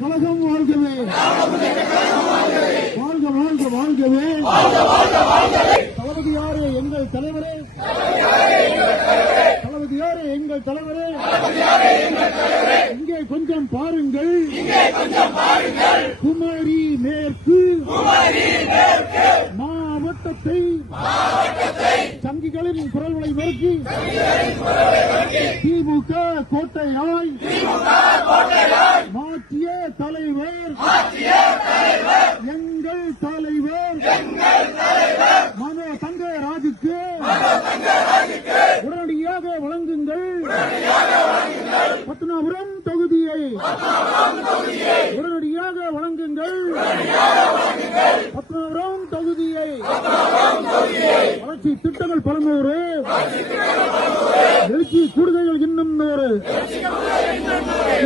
கழகம் வாழ்கவே, வாழ்க வாழ்க வாழ்கவே. தளபதியாரே எங்கள் தலைவரே, தளபதியாரே எங்கள் தலைவரே, இங்கே கொஞ்சம் பாருங்கள், குமரி மேற்கு மாவட்டத்தை சங்கிகளின் குரல்களை நோக்கி திமுக கோட்டையாய் மாற்றிய தலைவர் எங்கள் தலைவர் மனோ தங்கராஜுக்கு உடனடியாக வழங்குங்கள். பத்மநாபபுரம் தொகுதியை உடனடியாக வழங்குங்கள். பத்மநாபபுரம் தொகுதியை வளர்ச்சி திட்டங்கள் பலநூறு, எழுச்சி கூடுதல்கள் இன்னும் 100.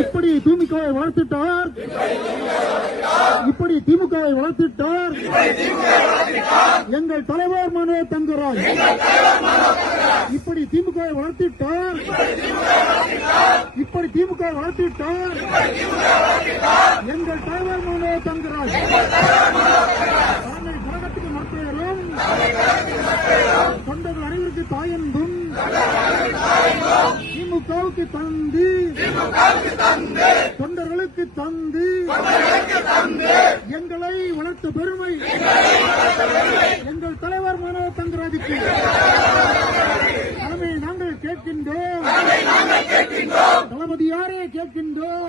இப்படி திமுகவை வளர்த்திட்டார், இப்படி திமுகவை வளர்த்திட்டார் எங்கள் தலைவர் மனோ தங்கராஜ். இப்படி திமுகவை வளர்த்திட்டார், இப்படி திமுகவை வளர்த்திட்டார் எங்கள் தலைவர் மனோ தங்கராஜ். கழகத்துக்கு நற்பெயரும் தொண்டர்கள் அனைவருக்கு தாயன்பும் திமுகவுக்கு தந்து தொண்டர்களுக்கு தந்து எங்களை வளர்த்த பெருமை எங்கள் தலைவர் மனோ தங்கராஜுக்கு. தலைமை நாங்கள் கேட்கின்றோம், தளபதியாரே கேட்கின்றோம்,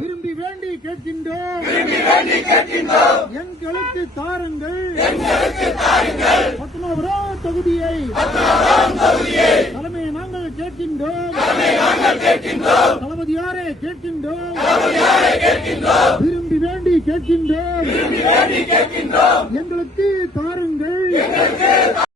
விரும்பி வேண்டி கேட்கின்றோம், எங்களுக்கு தாருங்கள் பத்மநாபபுரம் தொகுதியை. தலைமை நாங்கள் கேட்கின்றோம், தளபதியாரே கேட்கின்றோம், விரும்பி வேண்டி கேட்கின்றோம்,